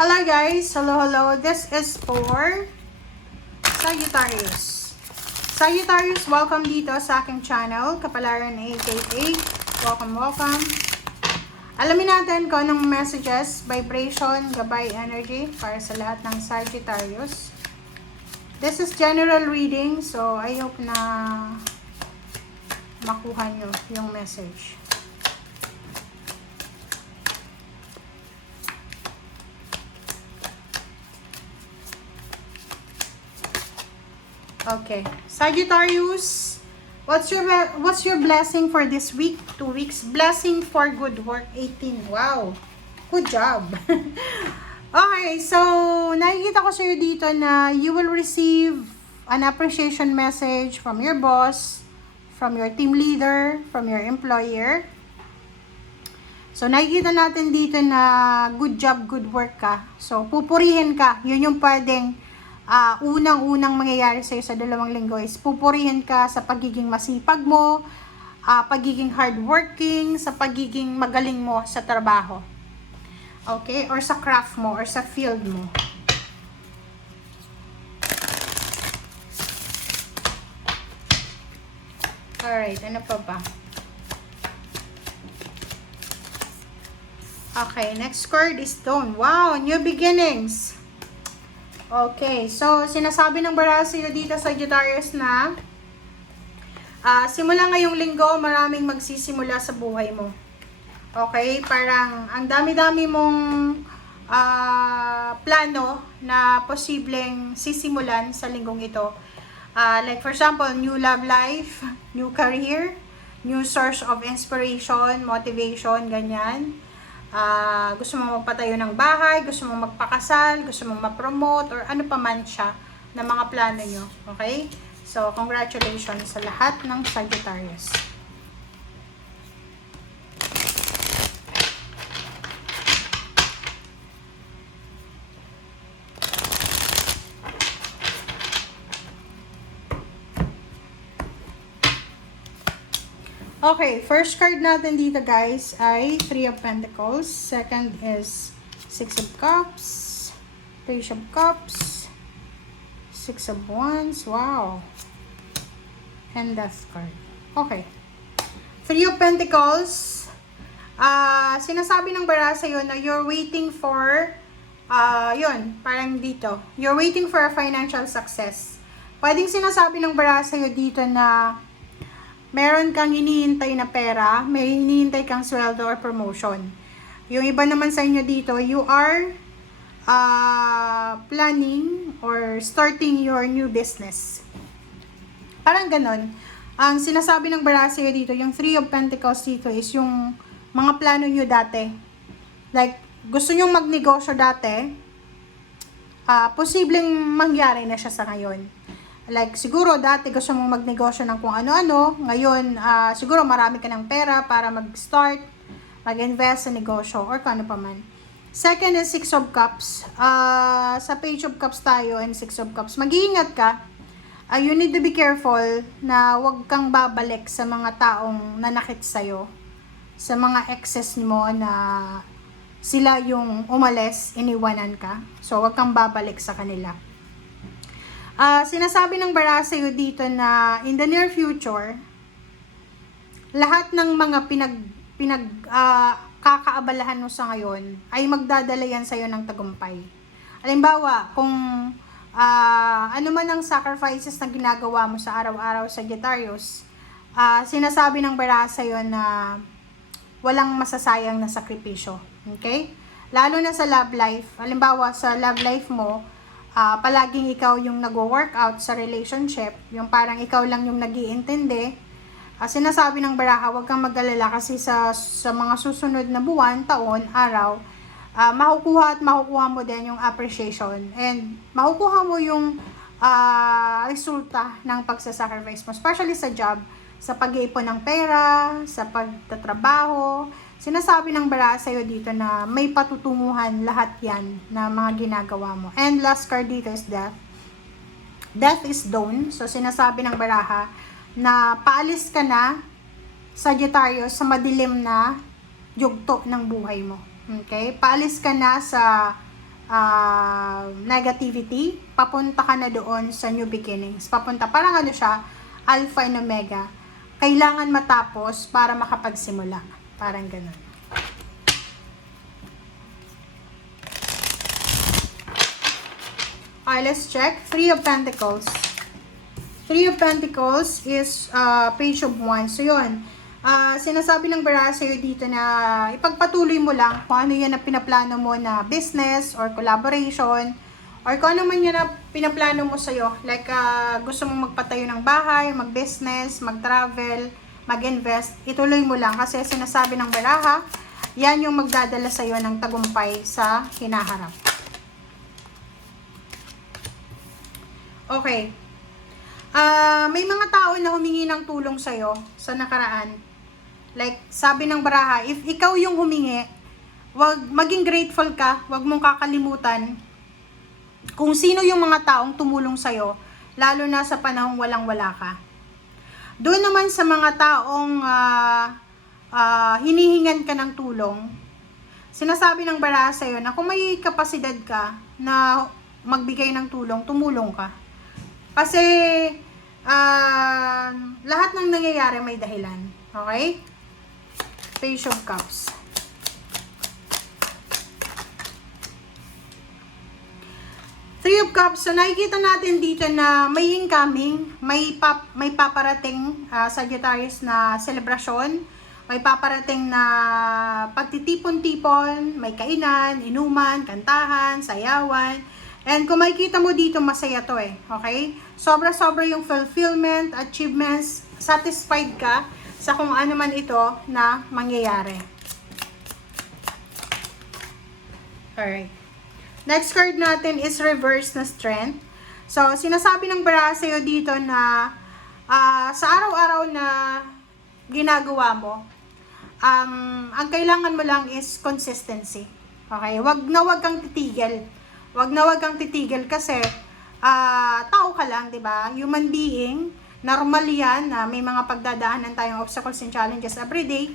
Hello guys, hello. This is for Sagittarius. Sagittarius, welcome dito sa aking channel, Kapalaran 888. Welcome. Alamin natin kung anong messages, vibration, gabay, energy para sa lahat ng Sagittarius. This is general reading, so I hope na makuha nyo yung message. Okay, Sagittarius, what's your blessing for this week? 2 weeks. Blessing for good work, 18. Wow, good job. Okay, so nakikita ko sa iyo dito na you will receive an appreciation message from your boss, from your team leader, from your employer. So nakikita natin dito na good job, good work ka. So pupurihin ka. Yun yung pwedeng unang-unang mangyayari sa'yo sa 2 linggo is pupurihin ka sa pagiging masipag mo, pagiging hardworking, sa pagiging magaling mo sa trabaho. Okay? Or sa craft mo, or sa field mo. Alright, ano pa ba? Okay, next card is Stone. Wow, new beginnings. Okay, so sinasabi ng baraha sa'yo dito, Sagittarius, na simula ngayong linggo, maraming magsisimula sa buhay mo. Okay, parang ang dami-dami mong plano na posibleng sisimulan sa linggong ito. Like for example, new love life, new career, new source of inspiration, motivation, ganyan. Gusto mo magpatayo ng bahay, gusto mo magpakasal, gusto mo ma-promote, or ano pa man siya na mga plano nyo. Okay? So, congratulations sa lahat ng Sagittarius. Okay, first card natin dito guys ay 3 of Pentacles. Second is 6 of Cups, Page of Cups, 6 of Wands, wow, and Death card. Okay, 3 of Pentacles. Sinasabi ng baraha sa'yo na you're waiting for, yun, parang dito, you're waiting for a financial success. Pwedeng sinasabi ng baraha sa'yo dito na meron kang hinihintay na pera, may hinihintay kang sweldo or promotion. Yung iba naman sa inyo dito, you are planning or starting your new business. Parang ganon. Ang sinasabi ng baraha sa'yo dito, yung 3 of Pentacles dito is yung mga plano nyo dati. Like, gusto nyo magnegosyo dati, posibleng mangyari na siya sa ngayon. Like, siguro dati gusto mong magnegosyo ng kung ano-ano. Ngayon, siguro marami ka ng pera para mag-start, mag-invest sa negosyo, or kung ano pa man. Second is 6 of Cups. Sa Page of Cups tayo and 6 of Cups. Mag-iingat ka. You need to be careful na wag kang babalik sa mga taong nanakit sa'yo. Sa mga exes mo na sila yung umalis, iniwanan ka. So, wag kang babalik sa kanila. Sinasabi ng baraha sa'yo dito na in the near future, lahat ng mga kakaabalahan mo sa ngayon ay magdadala yan sa'yo ng tagumpay. Halimbawa, kung ano man ang sacrifices na ginagawa mo sa araw-araw sa Sagittarius, sinasabi ng baraha sa'yo na walang masasayang na sakripisyo. Okay? Lalo na sa love life. Halimbawa, sa love life mo, palaging ikaw yung nag-workout sa relationship, yung parang ikaw lang yung nag-iintindi, sinasabi ng baraha, huwag kang mag-alala kasi sa mga susunod na buwan, taon, araw, makukuha mo din yung appreciation and makukuha mo yung resulta ng pagsasacrifice mo, especially sa job, sa pag-iipon ng pera, sa pagtatrabaho. Sinasabi ng baraha sa'yo dito na may patutunguhan lahat yan na mga ginagawa mo. And last card dito is Death. Death is dawn. So, sinasabi ng baraha na paalis ka na, Sagittarius, sa madilim na yugto ng buhay mo. Okay? Paalis ka na sa negativity, papunta ka na doon sa new beginnings. Papunta, parang ano siya, alpha and omega. Kailangan matapos para makapagsimula. Parang ganun. Okay, let's check. Three of Pentacles. Three of Pentacles is Page of Wands. So, yun. Sinasabi ng baraha sa'yo dito na ipagpatuloy mo lang kung ano yan na pinaplano mo na business or collaboration or kung ano man yan na pinaplano mo sa'yo. Like, gusto mong magpatayo ng bahay, mag-business, mag-travel, mag-invest. Ituloy mo lang kasi sinasabi ng baraha, yan yung magdadala sa'yo ng tagumpay sa hinaharap. Okay. May mga tao na humingi ng tulong sa'yo sa nakaraan. Like, sabi ng baraha, if ikaw yung humingi, maging grateful ka, wag mong kakalimutan kung sino yung mga taong tumulong sa'yo, lalo na sa panahong walang-wala ka. Doon naman sa mga taong hinihingan ka ng tulong, sinasabi ng baraha sa'yo na kung may kapasidad ka na magbigay ng tulong, tumulong ka. Kasi, lahat ng nangyayari may dahilan. Okay? Page of Cups. Three of Cups. So, nakikita natin dito na may incoming, may paparating Sagittarius na selebrasyon, may paparating na pagtitipon-tipon, may kainan, inuman, kantahan, sayawan. And kung makikita mo dito, masaya to eh. Okay? Sobra-sobra yung fulfillment, achievements, satisfied ka sa kung ano man ito na mangyayari. Alright. Next card natin is reverse na strength. So, sinasabi ng baraha sa'yo dito na sa araw-araw na ginagawa mo, ang kailangan mo lang is consistency. Okay? Wag kang titigil. Wag kang titigil kasi tao ka lang, 'di ba? Human being, normal 'yan na may mga pagdadaanan tayong obstacles and challenges everyday,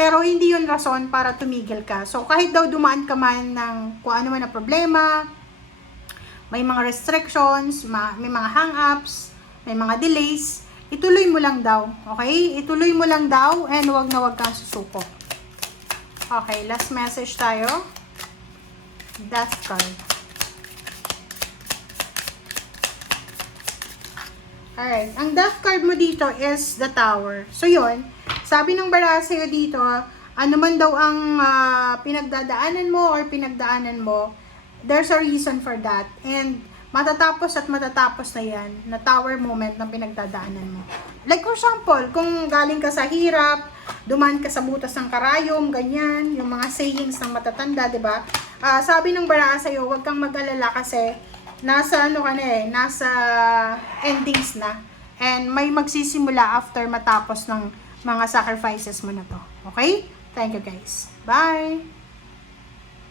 pero hindi 'yun rason para tumigil ka. So kahit daw dumaan ka man ng kung ano man na problema, may mga restrictions, may mga hang-ups, may mga delays, ituloy mo lang daw, okay? Ituloy mo lang daw and wag kang susuko. Okay, last message tayo. Death card. Alright, ang death card mo dito is the Tower. So, yun, sabi ng baraha sa'yo dito, ano man daw ang pinagdadaanan mo or pinagdaanan mo, there's a reason for that. And matatapos at matatapos na yan, na Tower moment na pinagdadaanan mo. Like for example, kung galing ka sa hirap, dumaan ka sa butas ng karayom, ganyan, yung mga sayings ng matatanda, diba? Sabi ng baraha sa'yo, huwag kang mag-alala kasi nasa nasa endings na. And may magsisimula after matapos ng mga sacrifices mo na to. Okay? Thank you guys. Bye!